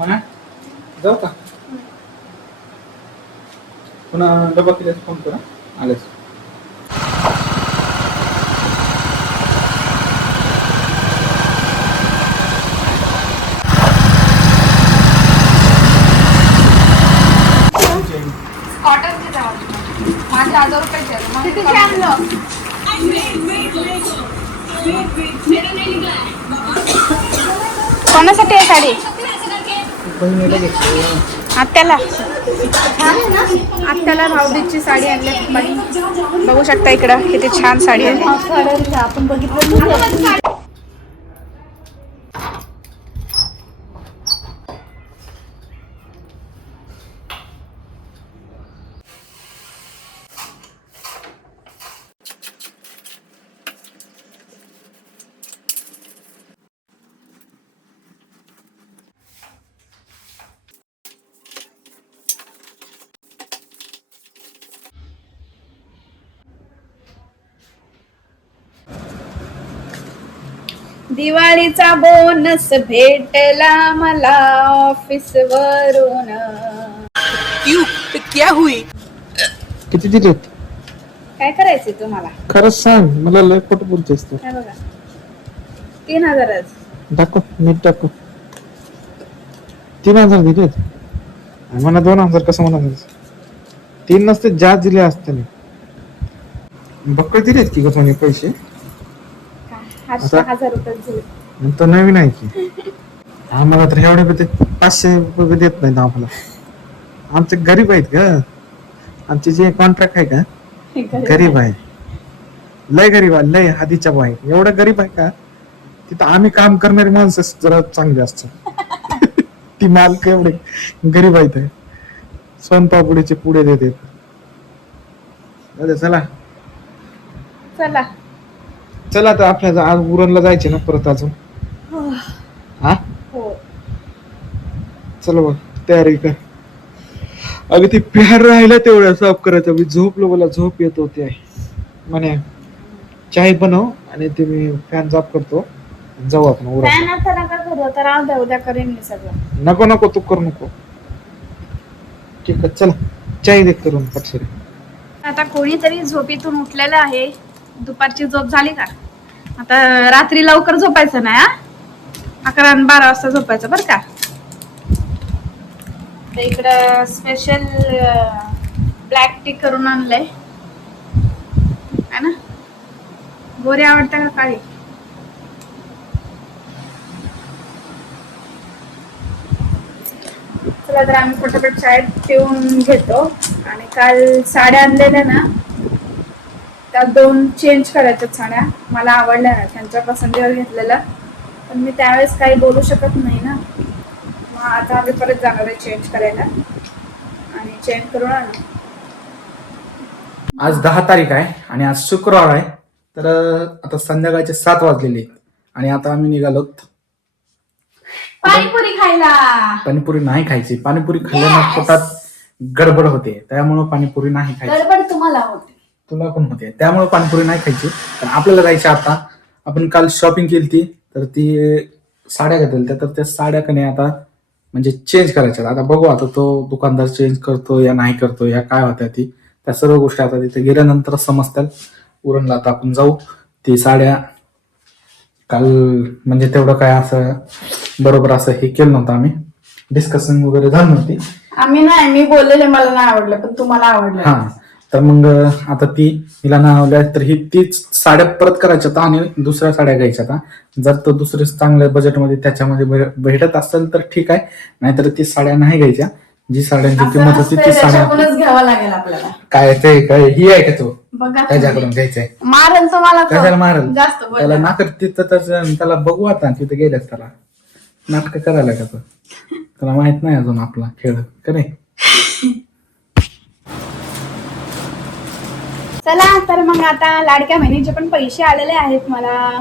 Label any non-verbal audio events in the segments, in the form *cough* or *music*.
म्हणा. जाऊ का? पुन्हा डबा केल्यास फोन करा. आलेच. कॉटनचे द्यावा माझे हजार रुपयाचे आहेत. मग कितीचे कमी- आणलं कोणासाठी आहे साडी. बहिणीला घेतली. आत्याला. आत्याला भाऊबीजची साडी आणली. बघू शकता इकडं किती छान साडी आहे. आपण बघितलं दिवाळीचा बोनस भेटला मला ऑफिस वरून. किती दिलेत काय करायचंय तुम्हाला? खरंच सांग मला लय खोटं बोलतेस तू. काय बघा. तीन हजारच. दाखव नीट दाखव. तीन हजार दिलेत आणि मला दोन हजार कसं म्हणा तीन नसते जास्त दिले असते मी. बक्कळ दिलेत की ग म्हणे पैसे? आता- हजार रुपये दिले. नंतर नवीन आहे की. आम्हाला तर एवढे बी ते पाचशे रुपये देत नाहीत आम्हाला. आमचे गरीब आहेत का आमचे जे कॉन्ट्रॅक्ट आहे का गरीब आहे. लय गरीब आहे लय हादीच्या बाई एवढं गरीब आहे का तिथं आम्ही काम करणारी माणसं जरा चांगली असतात. *laughs* ती मालक एवढे गरीब आहेत. सोनपापडीचे पुढे देते चला. चला. चला आता आपल्या आज उरणला जायचे ना परत अजून. हा? हो. चला बघ तयारी कर. अगं ते प्यार राहिला तेवढ्या साफ करायचं. मी झोपलो मला झोप येत होती. म्हणे चाय बनव आणि ते मी फॅन साफ करतो. जाऊ आपण उरण फॅन आता नका करू आता राहू द्या उद्या करेन मी सगळं. नको नको तू करू नको. ठीक आहे चला. चाय दे करून पटसरी आता कोणीतरी झोपेतून उठलेलं आहे. दुपारची झोप झाली का? आता रात्री लवकर झोपायचं नाही अकरा आणि बारा वाजता झोपायचं बरं का? तर इकडं स्पेशल ब्लॅक टी करून आणलंय. है ना? गोरी आवडते का काळी? चला तर आम्ही पटापट चाय पिऊन घेतो. आणि काल साड्या आणलेल्या ना त्या दोन चेंज करायच्या साड्या. मला आवडल्या ना त्यांच्या पसंतीवर घेतलेल्या पण मी त्यावेळेस काही बोलू शकत नाही ना. मग आता आम्ही परत जाणार आहे चेंज करायला. आणि चेंज करून आणू. आज दहा तारीख आहे आणि आज शुक्रवार आहे. तर आता संध्याकाळचे सात वाजलेले आणि आता आम्ही निघालो. पाणीपुरी खायला. पाणीपुरी नाही खायची. पाणीपुरी खाल्ल्यानं पोटात गडबड होते. त्यामुळं पाणीपुरी नाही खायची. गडबड तुम्हाला होते. तुला पण होते त्यामुळे पाणीपुरी नाही खायची. पण आपल्याला जायची आता. आपण काल शॉपिंग केली ती तर ती साड्या घेतल्या तर त्या साड्या कने आता म्हणजे चेंज करायच्या. आता बघू आता तो दुकानदार चेंज करतो या नाही करतो या काय होत्या ती. त्या सर्व गोष्टी आता तिथे गेल्यानंतर समजतात. उरणला आता आपण जाऊ. ती साड्या काल म्हणजे तेवढं काय असं बरोबर असं हे केलं नव्हतं आम्ही. डिस्कशन वगैरे झाली नव्हती. आम्ही नाही मी बोललेले मला नाही आवडलं पण तुम्हाला आवडलं. हा. तर मग आता ती हिला नाही आवडल्या तर ही तीच साड्या परत करायच्या आता आणि दुसऱ्या साड्या घ्यायच्या आता जर तो दुसरे चांगल्या बजेटमध्ये त्याच्यामध्ये भेटत असेल तर ठीक आहे नाहीतर ती साड्या नाही घ्यायच्या. जी साड्यांची किंमत होती ती साड्या त्याच्याकडूनच घ्यावं लागेल आपल्याला. काय ते काय ही आहे का तू? त्याच्याकडून घ्यायचंय. मारल तुम्हाला तो. त्याच्याला मारल? त्याला नाकर तिथं त्याला बघू आता तिथे गेल्यास त्याला. नाटक करायला का तो. त्याला माहीत नाही अजून आपला खेळ करे *laughs* चला तर मग आता लाडक्या बहिणीचे पण पैसे आलेले आहेत मला.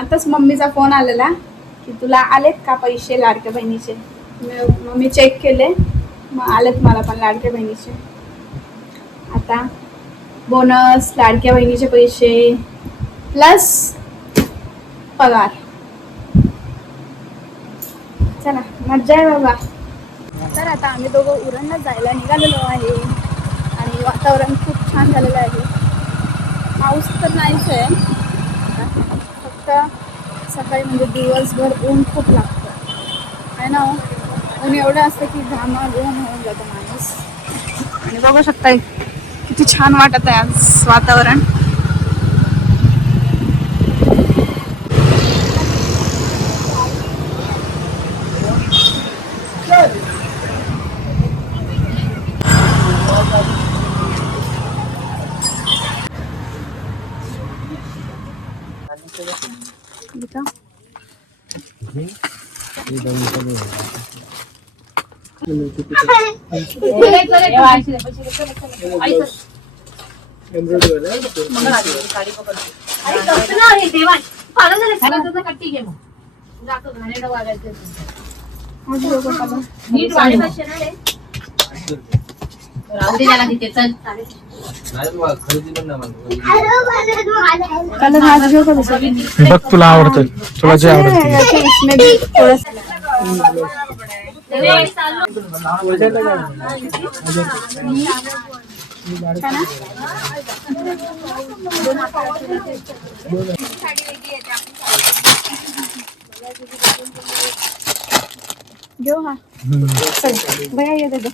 आताच मम्मीचा फोन आलेला की तुला आलेत का पैसे लाडक्या बहिणीचे? मम्मी मग मी चेक केले मग आलेत मला पण लाडक्या बहिणीचे. आता बोनस लाडक्या बहिणीचे पैसे प्लस पगार. चला मज्जा आहे बाबा. तर आता आम्ही दोघं उरणला जायला निघालेलो आहे. आणि वातावरण खूप छान झालेलं आहे. पाऊस तर नाहीच आहे. फक्त सकाळी म्हणजे दिवसभर ऊन खूप लागतं. आहे ना हो? ऊन एवढं असतं की घामा घेऊन होऊन जातो माणूस. आणि बघू शकताय किती छान वाटत आहे आज वातावरण गीता आज बघू तुला आवडतं. तुला जे आवडेल घेऊ हा भैया ये दे दो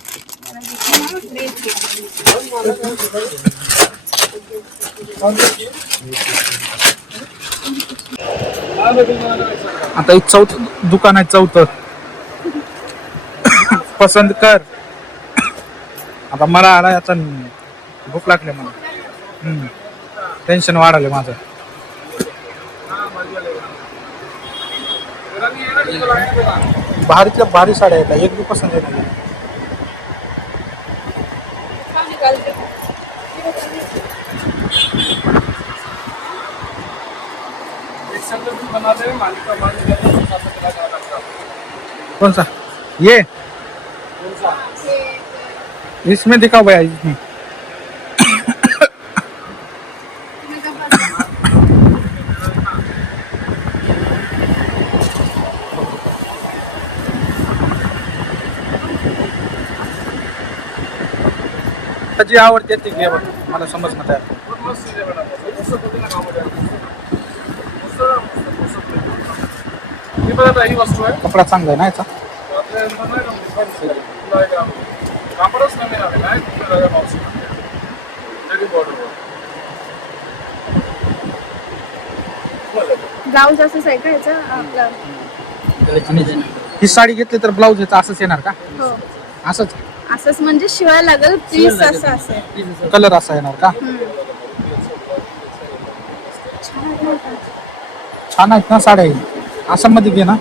आता एक चौथ दुकान आहे चौथं. पसंत कर. आता मला आला याचा भूक लागली मला. टेन्शन वाढाले माझं. भारीच्या भारी साड्या येतात एक बी पसंत येत नाही. कौन ये. इसमें दिखाओ भैया इसमें जी आवडते ती घे मला ही वस्तू आहे. कपडा चांगला आहे ना याचा? नवीन ब्लाऊज असंच आहे का याचं? आपलं ही साडी घेतली तर ब्लाऊज याचा असंच येणार का? हो. असंच? असंच म्हणजे शिवाय लागेल पीस असं असेल कलर असा. येणार का? छान आहेत ना साड्या. असं मध्ये घे ना.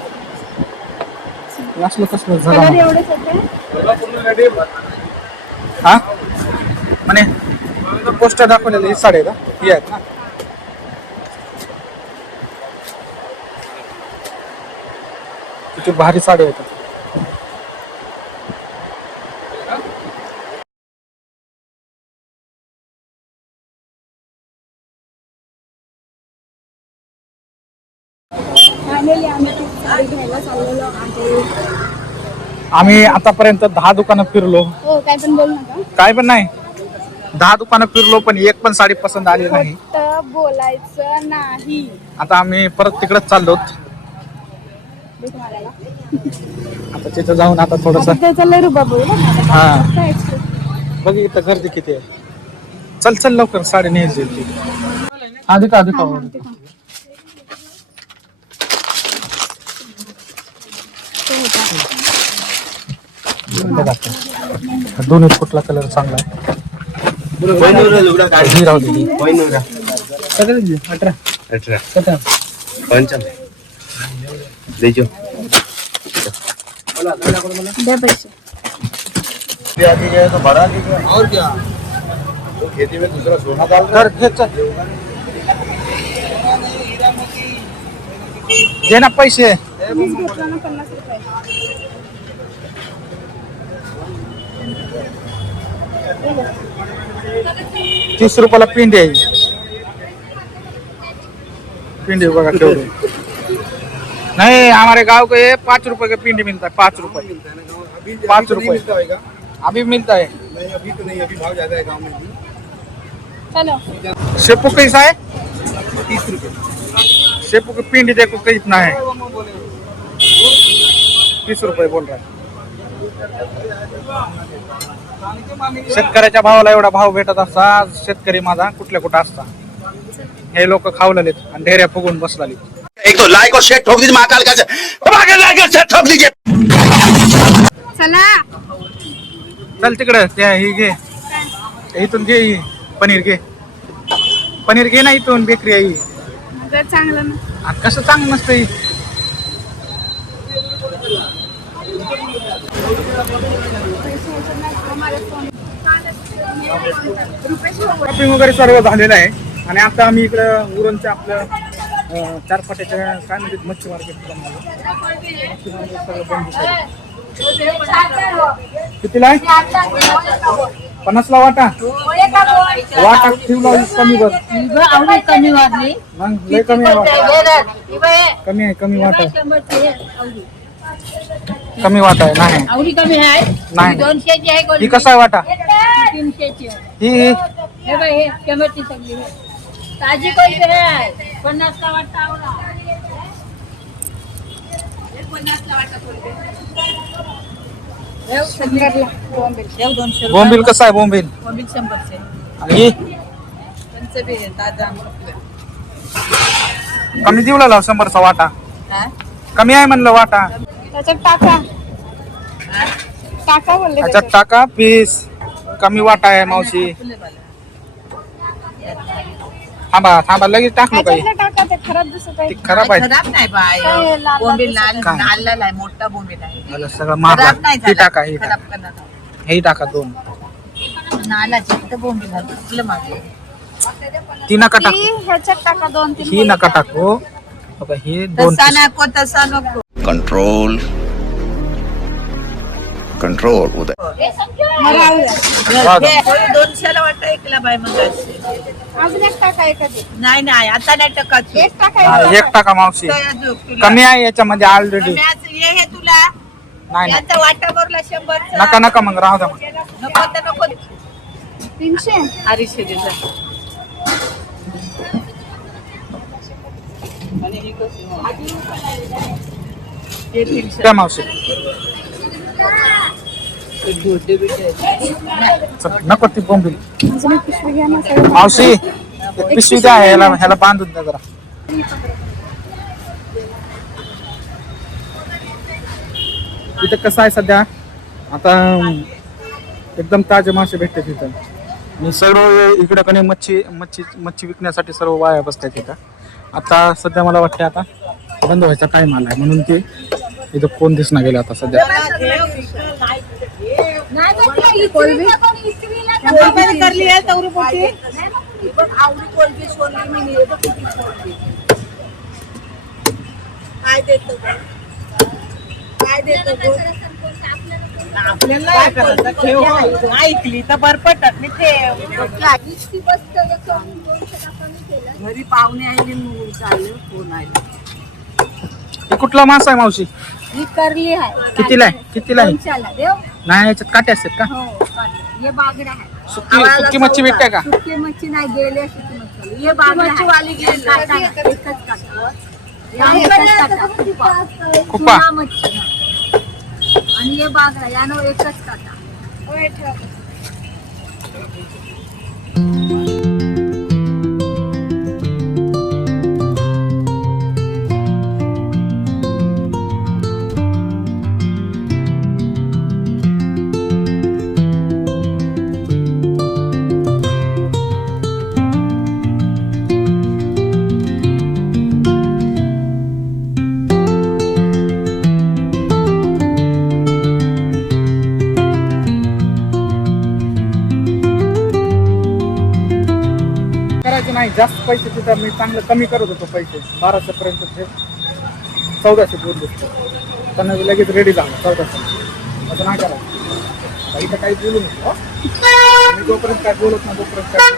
असलं कसलं कलर जरा एवढेच होते पूर्ण रेडी हा? म्हणे पोस्टर दाखवलेले ही साडी आहे का? ही आहेत ना. किती भारी साडी आहेत फॅमिली आम्ही घ्यायला चाललेलो आहे आम्ही आतापर्यंत दहा दुकानं फिरलो हो काय पण बोल नका काय पण नाही दहा दुकानं फिरलो पण एक पण साडी पसंत आली नाही फक्त बोलायचं नाही आता आम्ही परत तिकडच चाललो भीक मारायला. आता तिथं जाऊन आता थोडस आता त्याचा लय रुबाब होईल ना आता. हा. काय expect? बघ इथं गर्दी किती आहे चल चल लवकर साडी न्यायची ती हा दिखा हा, ते खा. आता. दोन्ही कुठला कलर चांगला आहे? ही राहू दे. ही. अठरा. अठरा पंचावन्न. देजो. द्या पैसे. और क्या? वो खेती में दूसरा सोना डाल तर घे चल. दे ना पैसे. वीस घेतला ना पन्नास रुपये. तीस रुपयाला पिंडी आहे. पिंडी बघा केवढी नहीं हमारे गाँव को ये पाँच रुपए का पिंडी मिलता है पाँच रुपए मिलता है ना गाँव अभी पाँच तो रुपए। अभी मिलता है नहीं अभी तो नहीं अभी भाव ज़्यादा है गाँव में चलो। शेपू कैसा है? तीस रुपये। शेपू की पिंडी देखो कितना है। तीस रुपए बोल रहा है। शेतकऱ्याच्या भावाला एवढा भाव भेटत असता आज शेतकरी माझा कुठल्या कुठं असता? हे लोक खावलेत आणि ढेऱ्या फुगून बसलाली एक तो लाइक और शेयर ठोक दीजिए महाकाल का धमाके लाइक और शेयर ठोक दीजिए। चला. चल तिकडं त्या ही घे. इथून घे ही. पनीर घे. पनीर घे ना इथून बेकरी आहे ही. जर चांगलं ना. आणि कसं चांगलं नसतं ही? शॉपिंग वगैरे सर्व झालेलं आहे. आणि आता आम्ही इकडं उरणच्या आपलं चार फाट्याच्या काय म्हणतात मच्छी मार्केट कितीला आहे? पन्नासला वाटा? वाटा ठेवला कमी बर कमी वाढली. मग लय कमी कमी आहे कमी वाटा. कमी वाटा आहे नाही. कमी आहे. ही कोणती? कसा आहे वाटा? तीनशेची. ही? ही हे बाई हे टमाटी सगळी. ताजी कोणती आहे? पन्नासला वाटतं आवडा. शेव दोनशे बोंबील कसा आहे बोंबील? शंभरचे. आणि ही. कमी देऊ लागला शंभरचा वाटा. हा? कमी आहे म्हणलं वाटा. त्याच्यात टाका. टाका बोलले त्याच्यात. टाका पीस. कमी वाटा आहे मावशी. थांबा थांबा लगेच टाकलो काही त्याच्यातलं टाका ते खराब दिसत आहे ते खराब आहे. खराब नाही बाय काय हे लाल बोंबील लाल लाल काय? लाल लाल आहे मोठा बोंबील आहे. झालं सगळं मारला. खराब नाही ही झाला. टाका ही खराब टाका. करणार नाही. हे टाका दोन. नालाचे फक्त बोंबील घालतो कुठलं मागे. ती नका ती टाकू. ह्याच्यात टाका दोन तीन ही नका टाकू. बघा, हे दोन तसा नको तसा नको. Control control. हे दोनशेला वाटतं एकला बाय मग अजून एक टाका एखादी. नाही नाही आता नाही एक टाका एक टाका मावशी. कमी आहे याच्यामध्ये ऑलरेडी हे हे तुला. नाही नाही. याचा वाटा भरला शंभर नका नका मग राहू द्या मग. नको तर नको. तीनशे? अडीचशे दिवसा हे तीनशे द्या मावशी. नको ती बोंबील मावशी पिशवी द्या ह्याला ह्याला बांधून द्या जरा. इथं कसं आहे सध्या? आता एकदम ताजे मासे भेटतात तिथं मी सर्व इकडं कणी मच्छी मच्छी मच्छी विकण्यासाठी सर्व वाया बसतात इथं. आता सध्या मला वाटते आता बंद व्हायचा काय माल आहे म्हणून ते इथं कोण दिसणार गेलं आता सध्या? आपल्याला हो. ऐकली तर बरपटत नाही ठेव. घरी पाहुणे आले म्हणून चालले फोन आले. हे कुठला मासा आहे मावशी? ही करली आहे. कितीला आहे? कितीला आहे? दोनशेला देव. नाही याच्यात काटे असतात का? हो. हे बागडा आहे. सुकी सुकी मच्छी भेटते का? सुकी मच्छी नाही गेले सुकी मच्छी. हे बागडा वाली गेली. काटा नाही, एकच काटा. या एकच काटा. कुपा चुना मच्छी. आणि हे बागडा यानं एकच काटा. नाही जास्त पैसे तिथं मी चांगलं कमी करत होतो पैसे. बाराशे पर्यंत ते चौदाशे बोलले त्यांना लगेच रेडी झालं चौदाशे. असं नाही करायचं. इथं काही बोलू नको मी जोपर्यंत काय बोलत नाही तोपर्यंत काय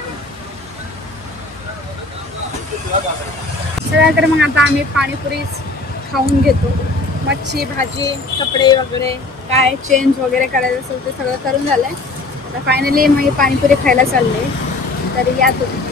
बोलू मग आता आम्ही पाणीपुरीच खाऊन घेतो. मच्छी भाजी कपडे वगैरे काय चेंज वगैरे करायचं असेल ते सगळं करून झालं आहे आता फायनली मग पाणीपुरी खायला चालले. तर या तुम्ही.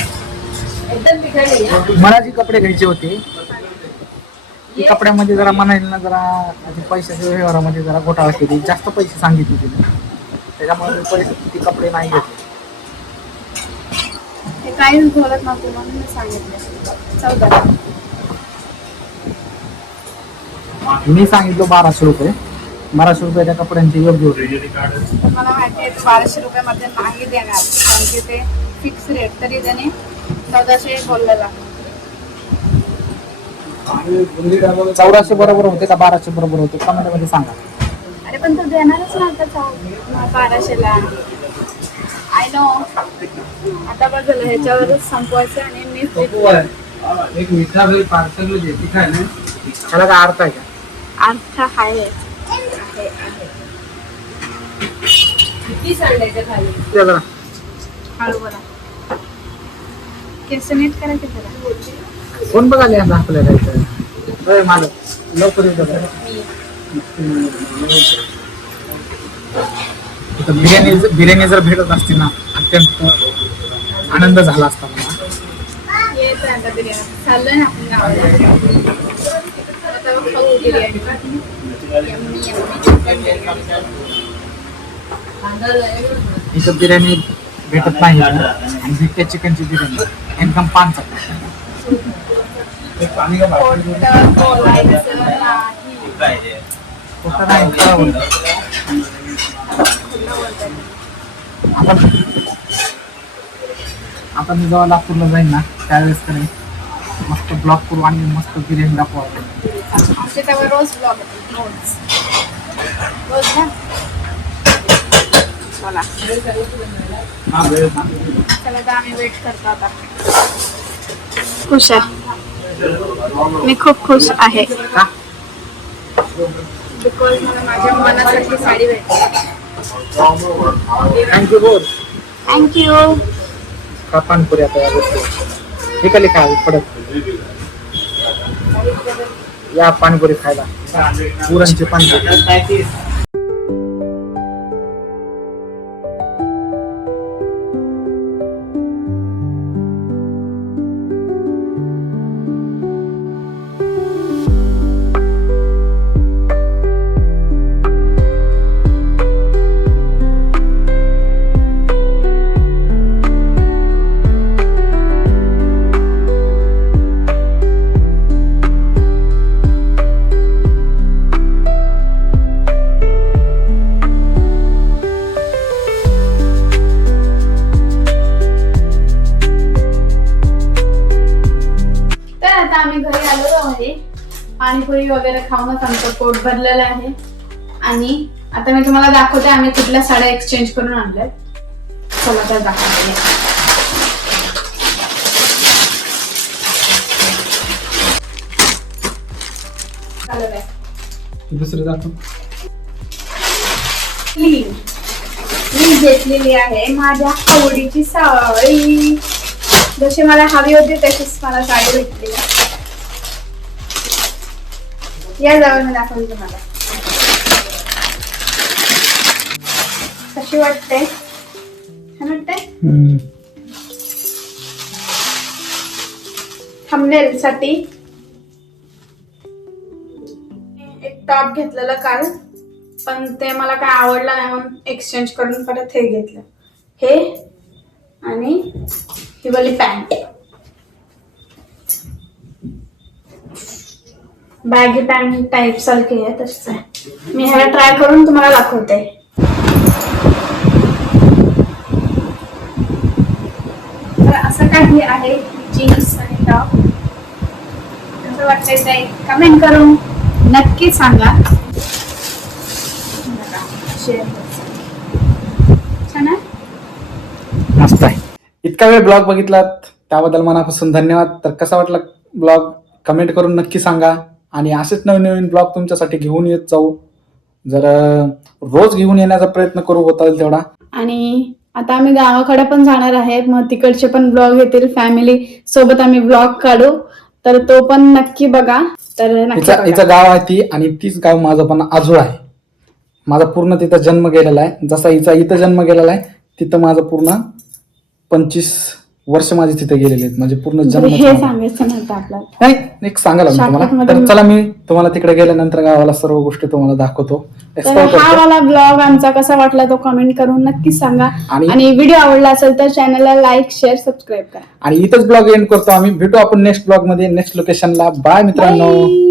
मला जे कपडे घ्यायचे होते. ते कपड्यामध्ये जरा म्हणायला जरा पैशाच्या व्यवहारामध्ये जरा घोटाळा केली. जास्त पैसे सांगितले तिने. त्याच्यामुळे मी परिस्थिती ते कपडे नाही घेतले. हे काहीच बोलत नव्हते म्हणून मी सांगितलं. चौदा मी सांगितलं बाराशे रुपये. बाराशे रुपये त्या कपड्यांची योग्य होते. मला माहिती आहे बाराशे रुपयामध्ये नाही देणार. कारण की ते फिक्स रेट तरी त्याने चौदाशे बोललेला. चौदाशे बरोबर होते का बाराशे बरोबर होते? कमेंटमध्ये सांगा. अरे पण तू देणारच ना आता चौ बाराशेला. आय नो आता बस झालं ह्याच्यावरच संपवायचं आणि मी एक मिठा भेल पार्सल देती काय ना त्याला काय अर्थ आहे का? अर्थ आहे. आहे, आहे. ते जरा हळू बोला. केस नीट करा की जरा. कोण बघाले यांना आपल्याला इथं? मालक लवकर बिर्याणी बिर्याणी जर भेटत असती ना अत्यंत आनंद झाला असता मला. चाललोय ना आपण खाऊ बिर्याणी. इथं बिर्याणी भेटत नाही. आणि बिट्या चिकनची बिर्याणी. इन्कम पाच आता मी जेव्हा नागपूरला जाईन ना त्यावेळेस करेन मस्त ब्लॉग करू आणि मस्त बिर्याणी दाखवा रोज ब्लॉग रोज. ना. चला तर आम्ही वेट करतो आता खुश आहे मी खूप खुश आहे. का बिकॉज़ मला माझ्या मनासारखी साडी भेटली. थँक्यू बोल थँक्यू का पानपुरी आता या गोष्टी हे कली काय पडत या पाणीपुरी खायला पुरणची पाणीपुरी पाणीपुरी वगैरे खाऊनच आमचं पोट भरलेलं आहे. आणि आता मी तुम्हाला दाखवते आम्ही कुठल्या साड्या एक्सचेंज करून आणल्यात. चला तर दाखवते. दुसरं दाखव. मी घेतलेली आहे माझ्या आवडीची साडी. जशी मला हवी होती तशीच मला साडी भेटली. या जवळ मी दाखवली तुम्हाला. कशी वाटते? छान वाटते थंबनेल साठी एक टॉप घेतलेला काल पण ते मला काय आवडलं नाही म्हणून एक्सचेंज करून परत हे घेतलं. हे आणि ही वाली पॅन्ट बॅगी पॅन्ट टाईप सारखी आहे तसंच आहे. मी ह्याला ट्राय करून तुम्हाला दाखवते. तर असं काही आहे जीन्स आणि टॉप कसं वाटतंय ते कमेंट करून नक्की सांगा. छान मस्त आहे. इतका वेळ ब्लॉग बघितलात त्याबद्दल मनापासून धन्यवाद. तर कसा वाटला ब्लॉग कमेंट करून नक्की सांगा. आणि असेच नवीन नवीन ब्लॉग तुमच्यासाठी घेऊन येत जाऊ. जर रोज घेऊन येण्याचा प्रयत्न करू होता तेवढा. आणि आता आम्ही गावाकडे पण जाणार आहे मग तिकडचे पण ब्लॉग येतील. फॅमिली सोबत आम्ही ब्लॉग काढू. तर तो पण नक्की बघा. तर नक्की हिचा बघा. हिचं गाव आहे ती आणि तीच गाव माझं पण आजोळ आहे. माझा पूर्ण तिथं जन्म गेलेला आहे. जसा हिचा इथं जन्म गेलेला आहे तिथं माझं पूर्ण पंचवीस वर्ष माझे तिथे गेलेले आहेत. म्हणजे पूर्ण जन्म हे सांगायचं नव्हतं आपल्याला? नाही एक सांगायला मी तुम्हाला. तर चला मी तुम्हाला तिकडे गेल्यानंतर गावाला सर्व गोष्टी तुम्हाला दाखवतो. तर Explore हा करतो. वाला ब्लॉग आमचा कसा वाटला तो कमेंट करून नक्की सांगा. आणि- आणि व्हिडिओ आवडला असेल तर चॅनलला लाईक शेअर सबस्क्राईब करा. आणि इथंच ब्लॉग एंड करतो आम्ही. भेटू आपण नेक्स्ट ब्लॉगमध्ये नेक्स्ट लोकेशनला बाय मित्रांनो. Bye.